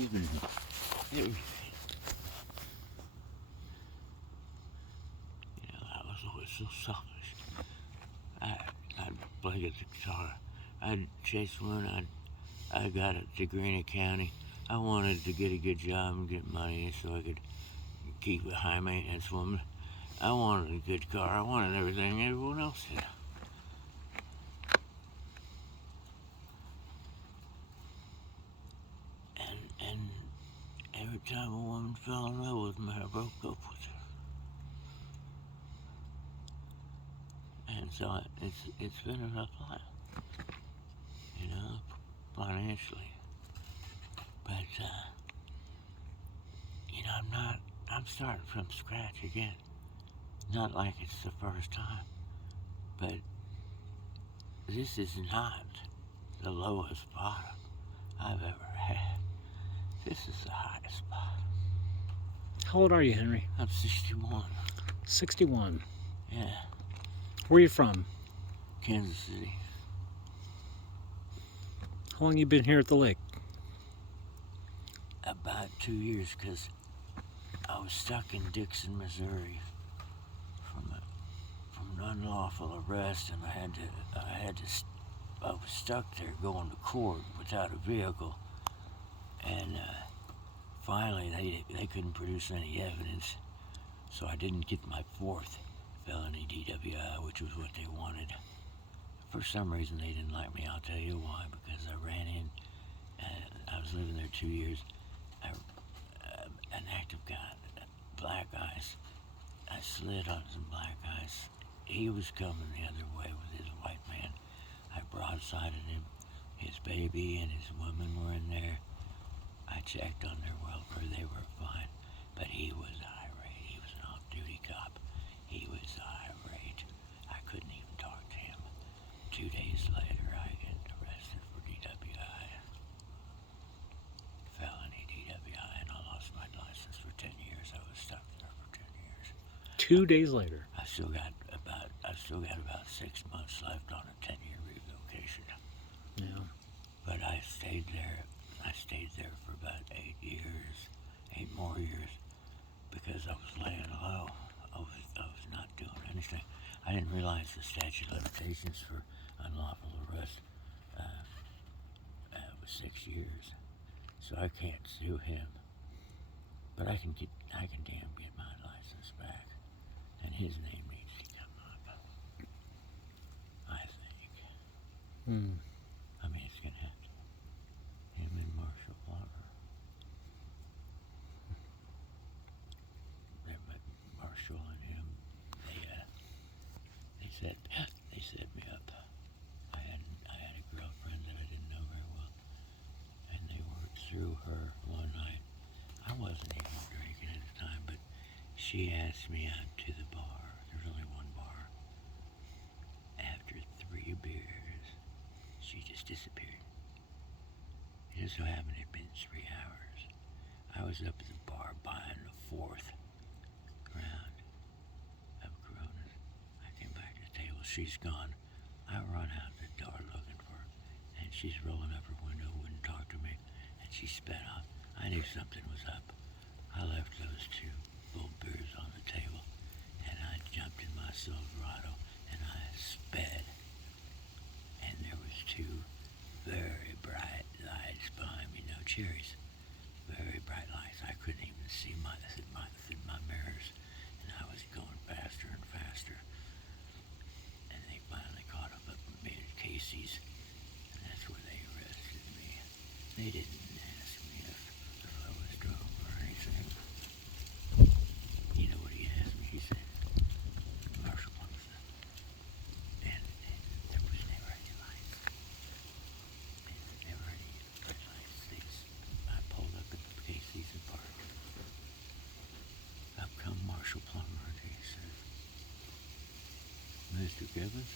Even everything. You know, I was always so selfish. I'd play the guitar. I'd chase one. I got a degree in accounting. I wanted to get a good job and get money so I could keep a high maintenance woman. I wanted a good car. I wanted everything everyone else did. And every time a woman fell in love with me, I broke up with her. And so it's been a rough life, you know, financially. But you know, I'm starting from scratch again. Not like it's the first time, but this is not the lowest bottom I've ever had. This is the highest bottom. How old are you, Henry? I'm 61. 61. Yeah. Where are you from? Kansas City. How long you been here at the lake? About 2 years, because I was stuck in Dixon, Missouri from an unlawful arrest, and I was stuck there going to court without a vehicle, and finally they couldn't produce any evidence, so I didn't get my fourth felony DWI, which was what they wanted. For some reason they didn't like me. I'll tell you why. Because I ran in, and I was living there 2 years. An active guy, black ice. I slid on some black ice. He was coming the other way with his white man. I broadsided him. His baby and his woman were in there. I checked on their welfare. They were fine. But he was irate. He was an off-duty cop. He was irate. I couldn't even talk to him. 2 days later, I get arrested for DWI. Felony DWI, and I lost my license for 10 years. I was stuck there for 10 years. 2 days later. I still got about 6 months left on a 10-year revocation. Yeah. But I stayed there for about 8 more years, because I was laying low. I was not doing anything. I didn't realize the statute of limitations for unlawful arrest was 6 years, so I can't sue him. But I can damn get my license back, and his name needs to come up. I think. I mean, it's gonna have to. Him and Marshall Plummer. Marshall and him, they set me up. I had a girlfriend that I didn't know very well, and they worked through her one night. I wasn't even drinking at the time, but she asked me out to the bar. There's only one bar. After 3 beers, she just disappeared. It just so happened it had been 3 hours. I was up at the bar buying the 4th round of Coronas. I came back to the table. She's gone. I run out the door looking for her, and she's rolling up her window, wouldn't talk to me, and she sped off. I knew something was up. I left those 2 full beers on the table, and I jumped in my Silverado, and I sped. And there was 2 very bright lights behind me, no cherries. Very bright lights. I couldn't even see my mirrors, and I was going faster and faster. And they finally caught up with me at Casey's, and that's where they arrested me. They didn't ask me if I was drunk or anything. You know what he asked me? He said, Marshall Plummer, and there was never any lights. Never any red lights. I pulled up at Casey's and parked. Up come Marshall Plummer, and he said, Mr. Gibbons,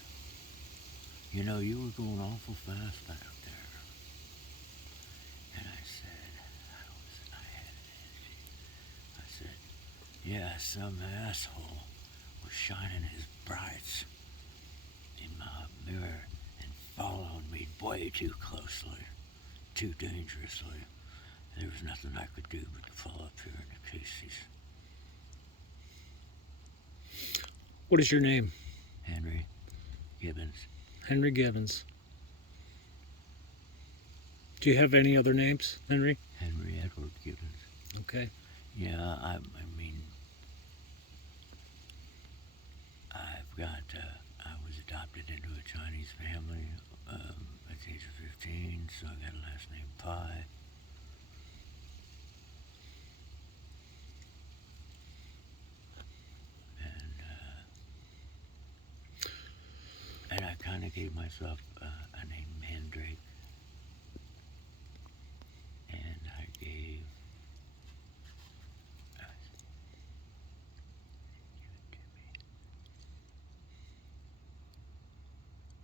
you know, you were going awful fast out there. And I said, I had an attitude. I said, yeah, some asshole was shining his brights in my mirror and following me way too closely, too dangerously. There was nothing I could do but to fall up here in the Casey's. What is your name? Henry Gibbons. Henry Gibbons. Do you have any other names, Henry? Henry Edward Gibbons. Okay. Yeah, I mean, I've got, I was adopted into a Chinese family at the age of 15, so I got a last name Pai. And I kind of gave myself a name Mandrake. And I gave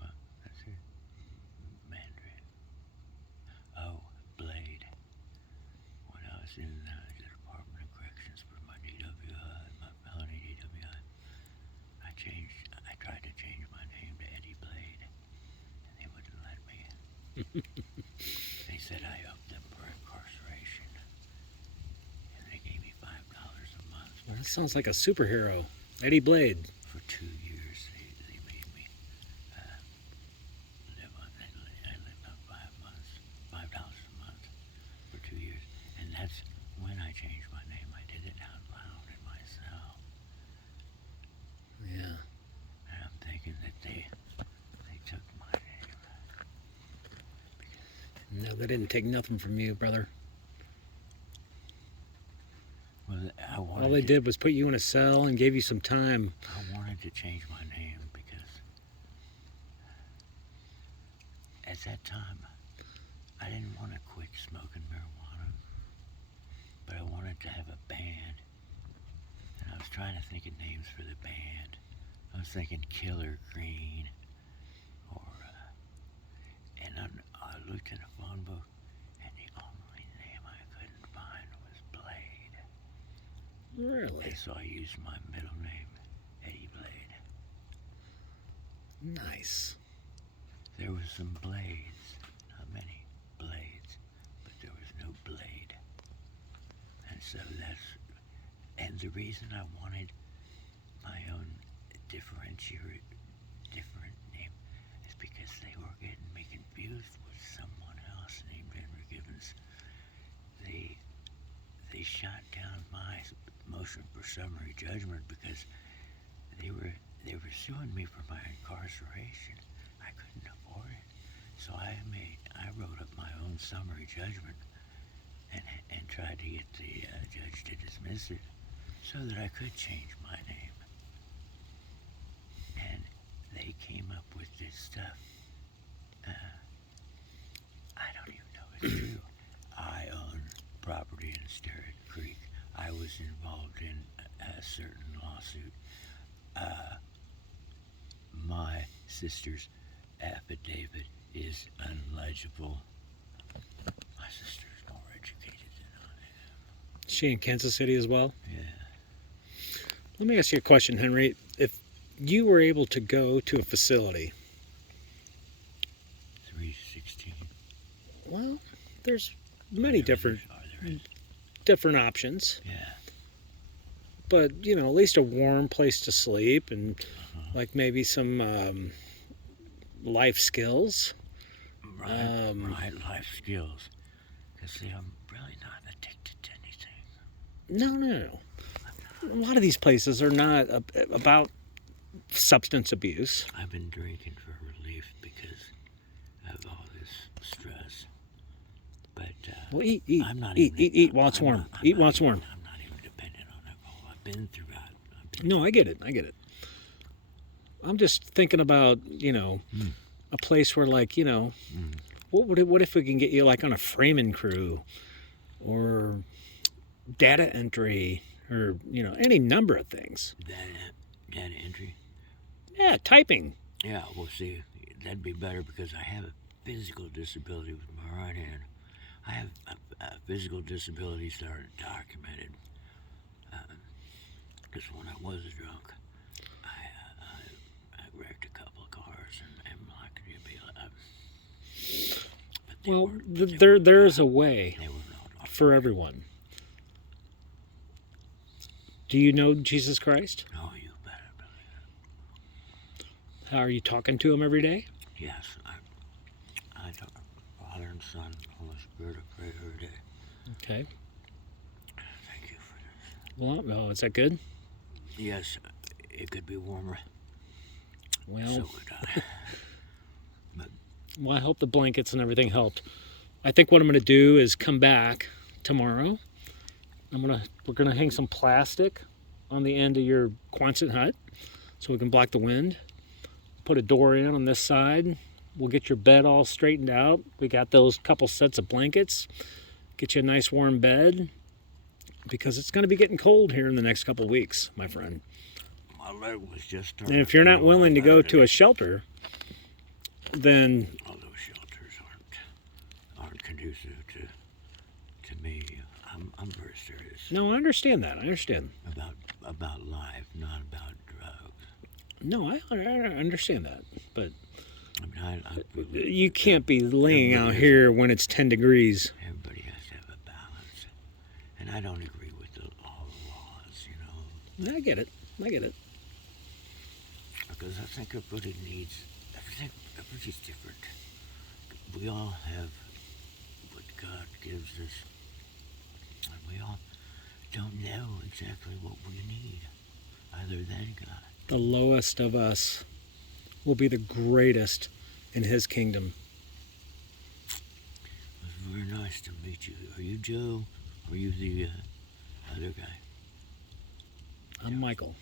well, that's it. Mandrake. Oh, Blade. When I was in the Department of Corrections for my DWI, my felony DWI, I tried to change my name to Eddie Blade, and they wouldn't let me. They said I upped them for incarceration, and they gave me $5 a month. Well, that sounds like a superhero. Eddie Blade. For 2 years, they made me live on. I lived on $5 a month for 2 years, and that's when I changed my name. I did it out loud in my cell, Yeah. and I'm thinking that they took my name. No, they didn't take nothing from you, brother. Well, All they did was put you in a cell and gave you some time. I wanted to change my name because at that time I didn't want to quit smoking marijuana, but I wanted to have a band, and I was trying to think of names for the band. I was thinking Killer Green, or and I looked in a phone book, and the only name I couldn't find was Blade. Really? And so I used my middle name, Eddie Blade. Nice. There was some blades, not many blades, but there was no blade. And so and the reason I wanted my own different name is because they were getting me confused with someone else named Henry Gibbons. They shot down my motion for summary judgment because they were suing me for my incarceration. I couldn't afford it, so I wrote up my own summary judgment and tried to get the judge to dismiss it so that I could change my name. And they came up with this stuff. I don't even know if it's true. I own property in Sterrett Creek. I was involved in a certain lawsuit. My sister's affidavit is unlegible. My sister's more educated than I am. Is she in Kansas City as well? Yeah. Let me ask you a question, Henry. If you were able to go to a facility, 316. well, there's many different options. Yeah. But, at least a warm place to sleep and like maybe some life skills. Right, life skills. Because, see, I'm really not addicted to anything. No. A lot of these places are not about substance abuse. I've been drinking for relief because of all this stress. But, Well, eat I'm not eat while it's warm. Eat while it's warm. I'm not even dependent on alcohol. I've been through that. No, I get it. I'm just thinking about, a place where, like, what if we can get you, like, on a framing crew or data entry or, any number of things. Data entry? Yeah, typing. Yeah, well, see, that'd be better because I have a physical disability with my right hand. I have physical disabilities that aren't documented. Because when I was drunk, I wrecked a couple of cars and like Well, there is a way they were not for everyone. Do you know Jesus Christ? Oh, you better believe it. How are you talking to him every day? Yes, I talk Father and Son, Holy Spirit, I pray every day. Okay. Thank you for this. Well, oh, is that good? Yes, it could be warmer. Well, So could I. But well, I hope the blankets and everything helped. I think what I'm going to do is come back tomorrow. We're gonna hang some plastic on the end of your Quonset hut so we can block the wind. Put a door in on this side. We'll get your bed all straightened out. We got those couple sets of blankets. Get you a nice warm bed because it's going to be getting cold here in the next couple weeks, my friend. my leg was just And if you're not willing to go to a shelter, then all those shelters aren't conducive to me. I'm very serious no, I understand that. I understand. about life, not about drugs. No, I understand that, but I mean, I you can't be laying out here when it's 10 degrees. everybody has to have a balance, and I don't agree with all the laws, you know, I get it. I get it. because I think everybody needs everybody's different. We all have what God gives us, and we all don't know exactly what we need, other than God. The lowest of us will be the greatest in his kingdom. It was very nice to meet you. Are you Joe? Or are you the other guy? I'm Michael.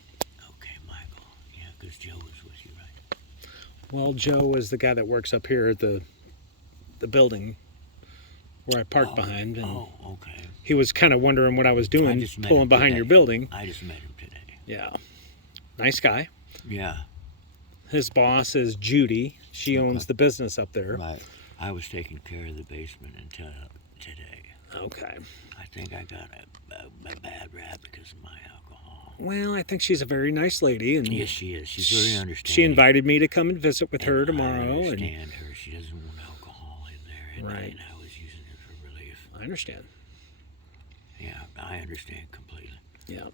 Okay, Michael. Yeah, because Joe was with you, right? Well, Joe is the guy that works up here at the building where I parked behind, and Okay. he was kind of wondering what I was doing, just met pulling him behind today. your building. I just met him today. Yeah. Nice guy. Yeah. His boss is Judy. She owns the business up there. Right. I was taking care of the basement until today. Okay. I think I got a bad rap because of my alcohol. Well, I think she's a very nice lady, and Yes, she is. She's very understanding. she invited me to come and visit with her And tomorrow. I And understand her. She doesn't want alcohol in there, and, Right. and I was using it for relief. I understand. Yeah, I understand completely. Yeah.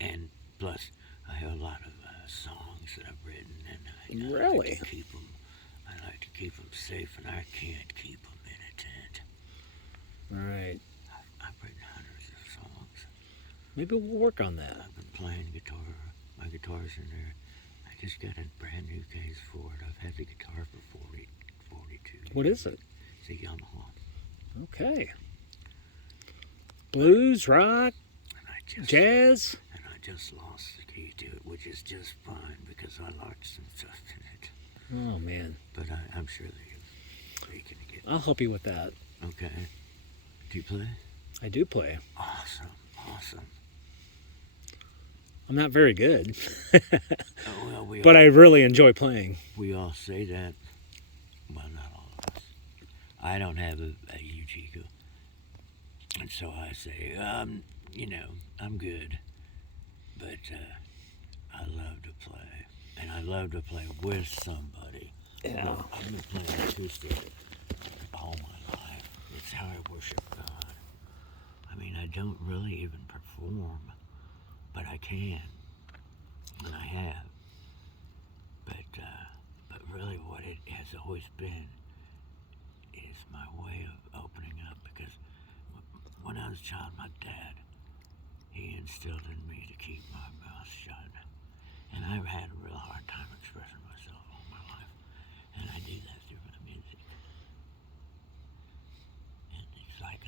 And plus, I have a lot of songs that I've written, and I Really? like to keep them. I like to keep them safe, and I can't keep them in a tent. All right. I've written hundreds of songs. Maybe we'll work on that. I've been playing guitar. My guitar's in there. I just got a brand new case for it. I've had the guitar for 42 years. What is it? It's a Yamaha. Okay. Blues, rock, And I just jazz. And I just lost the key to it, which is just fine because I locked some stuff in it. Oh man, But I'm sure they can get. I'll help you with that. Okay. Do you play? I do play. Awesome. I'm not very good, Oh, well, but I really enjoy playing. we all say that. Well, not all of us. I don't have a huge ego, and so I say, I'm good. But I love to play, and I love to play with somebody. Yeah. I've been playing acoustic all my life. It's how I worship God. I mean, I don't really even perform, but I can, and I have. But really, what it has always been is my way of opening up. Because when I was a child, my dad, he instilled in me to keep my mouth shut, and I've had a real hard time expressing myself all my life, and I do that through my music. And it's like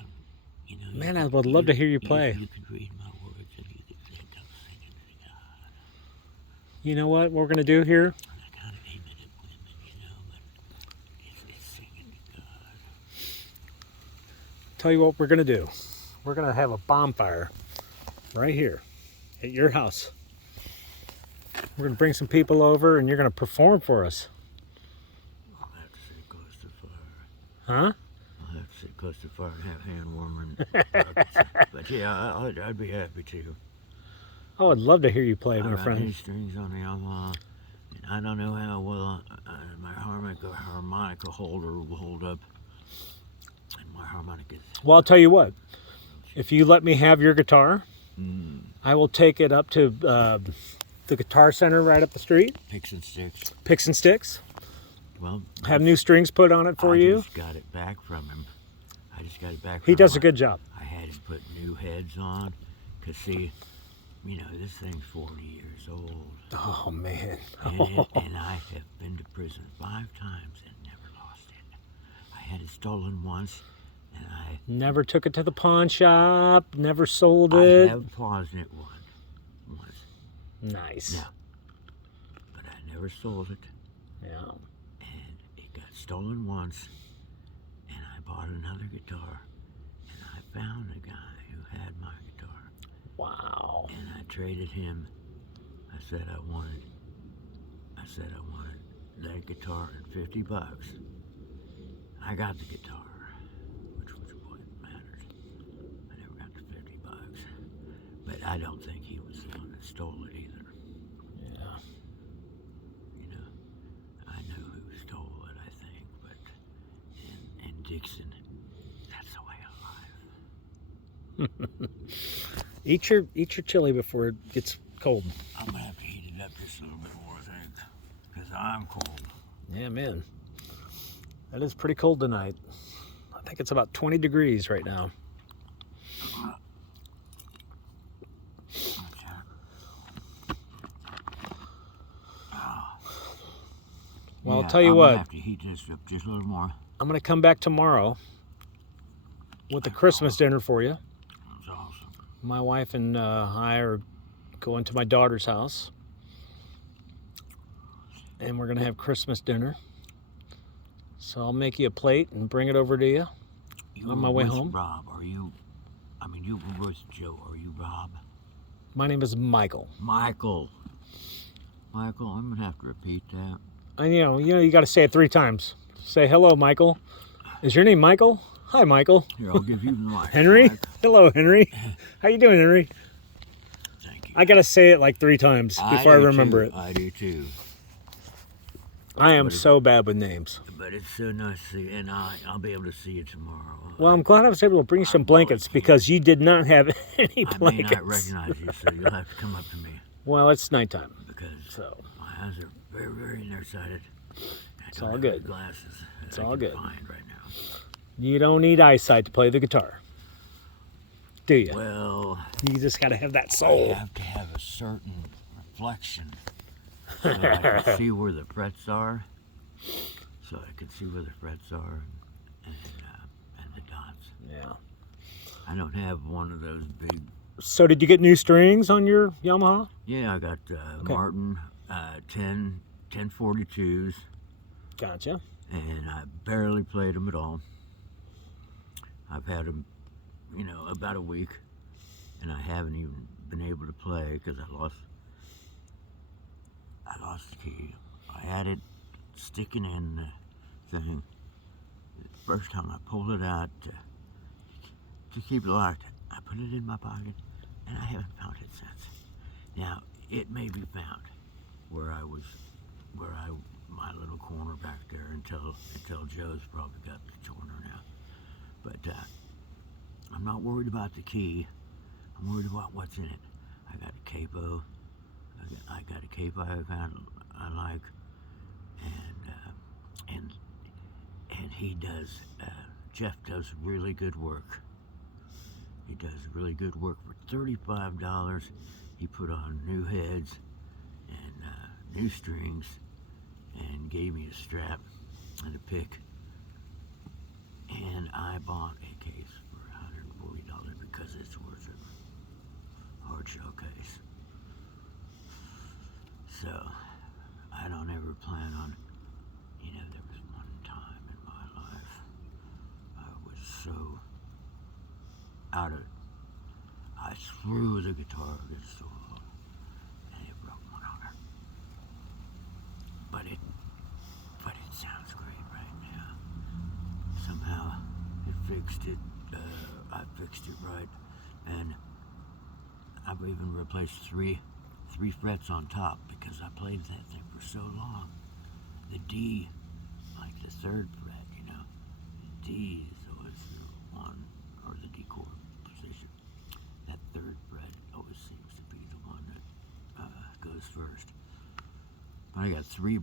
Man, I would love to hear you play. You could read my words and you could think I'm singing to God. You know what we're gonna do here? And I kind of aim it at women, but it's singing to God. Tell you what we're gonna do. We're gonna have a bonfire right here at your house. We're gonna bring some people over, and you're gonna perform for us. I'll have to sit close to fire. Huh? I'll have to sit close to fire and have hand warming. But yeah, I'd be happy to. I would love to hear you play, I my got friend. any strings on the Yamaha, and I don't know how well my harmonica holder will hold up. And My harmonica's. Well, I'll tell you what. If you let me have your guitar, I will take it up to the Guitar Center right up the street. Picks and sticks. Picks and sticks. Well, Have new strings put on it for I you. just got it back from him. He does a good job. I had him put new heads on. Because, see, you know, this thing's 40 years old. Oh, man. And I have been to prison 5 times and never lost it. I had it stolen once, and I Never took it to the pawn shop. Never sold I it. have paused it once. Nice. No. But I never sold it. Yeah. And it got stolen once, and I bought another guitar, and I found a guy who had my guitar, Wow. and I traded him. I said I wanted that guitar and $50. I got the guitar, which was what mattered. I never got the $50, but I don't think he was the one that stole it either. Yeah. You know, I know who stole it, I think, but in Dixon, that's the way of life. Eat your chili before it gets cold. I'm gonna have to heat it up just a little bit more, I think, because I'm cold. Yeah, man. That is pretty cold tonight. I think it's about 20 degrees right now. Well, Yeah, I'll tell you I'm what. gonna have to heat this up just a little more. I'm going to come back tomorrow with a Christmas dinner for you. That's awesome. My wife and I are going to my daughter's house. And we're going to have Christmas dinner. So I'll make you a plate and bring it over to you. You On my were way with home? Rob, are you? I mean, you were with Joe. Are you Rob? My name is Michael. Michael, I'm gonna have to repeat that. And you got to say it 3 times. Say hello, Michael. Is your name Michael? Hi, Michael. Here, I'll give you the mic. Henry? Mike. Hello, Henry. How you doing, Henry? Thank you. I got to say it like 3 times before I do remember too. it. I do too. I am so bad with names. But it's so nice to see you, and I'll be able to see you tomorrow. Well, I'm glad I was able to bring you some blankets because you did not have any I may blankets. not recognize you, so you'll have to come up to me Well, it's nighttime. because So my eyes are very, very nearsighted. It's all good. Glasses. It's I all can good. Find right now. you don't need eyesight to play the guitar, do you? Well, You just got to have that I soul. have to have a certain reflection so I can see where the frets are. So I can see where the frets are and the dots. Yeah. I don't have one of those big. So did you get new strings on your Yamaha? Yeah, I got Martin 1042s, Gotcha. and I barely played them at all. I've had them, about a week, and I haven't even been able to play because I lost the key. I had it sticking in the thing. The first time I pulled it out to keep it locked, I put it in my pocket, and I haven't found it since. Now, it may be found my little corner back there until Joe's probably got the corner now. But I'm not worried about the key. I'm worried about what's in it. I got a capo. I got a capo I like, and he does. Jeff does really good work. He does really good work for $35. He put on new heads and new strings, and gave me a strap and a pick. And I bought a case for $140 because it's worth it. Hard shell case. So I don't ever plan on, there was one time in my life I was so I threw the guitar against the wall and it broke my arm. But it sounds great right now. Somehow it fixed it. I fixed it right, and I've even replaced three frets on top because I played that thing for so long. The D, like the 3rd fret, D is always I got 3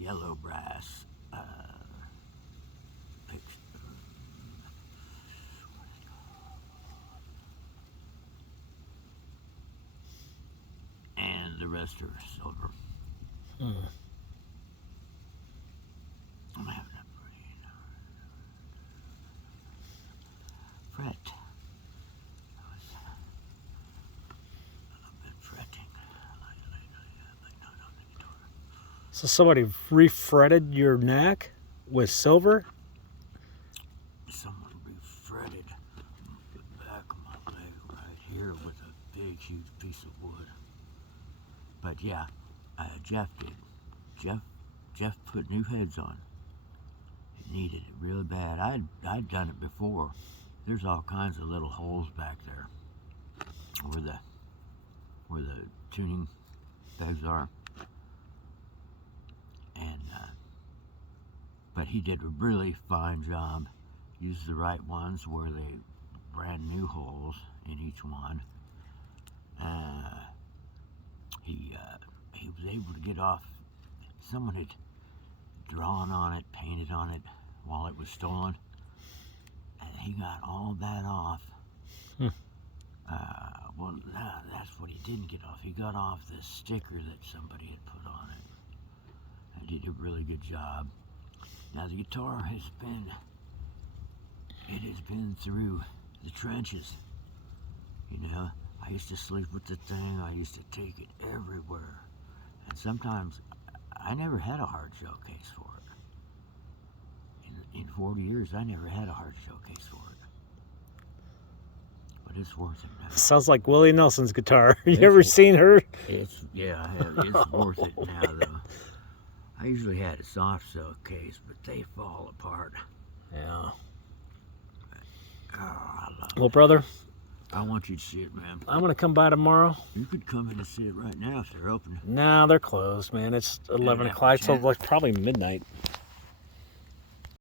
yellow brass picks. And the rest are silver. I'm having a brain fret. I was a bit fretting like not on the guitar. So somebody refretted your neck with silver? Someone refretted the back of my leg right here with a big, huge piece of wood. But yeah, Jeff did. Jeff put new heads on. It needed it really bad. I'd done it before. There's all kinds of little holes back there where the tuning pegs are. And but he did a really fine job. Used the right ones where they brand new holes in each one. He was able to get off. Someone had drawn on it, painted on it while it was stolen, and he got all that off. Well, that's what he didn't get off. He got off the sticker that somebody had put on it, and did a really good job. Now the guitar has been through the trenches. You know, I used to sleep with the thing. I used to take it everywhere. And sometimes I never had a hard showcase for it. In 40 years, I never had a hard showcase for it. But it's worth it now. Sounds like Willie Nelson's guitar. You ever seen her? Yeah, I have. It's worth it now, though. I usually had a soft showcase, but they fall apart. Yeah. Oh, I love Well, it. brother, I want you to see it, man. I'm going to come by tomorrow. You could come in and see it right now if they're open. No, they're closed, man. It's 11 o'clock, so like probably midnight.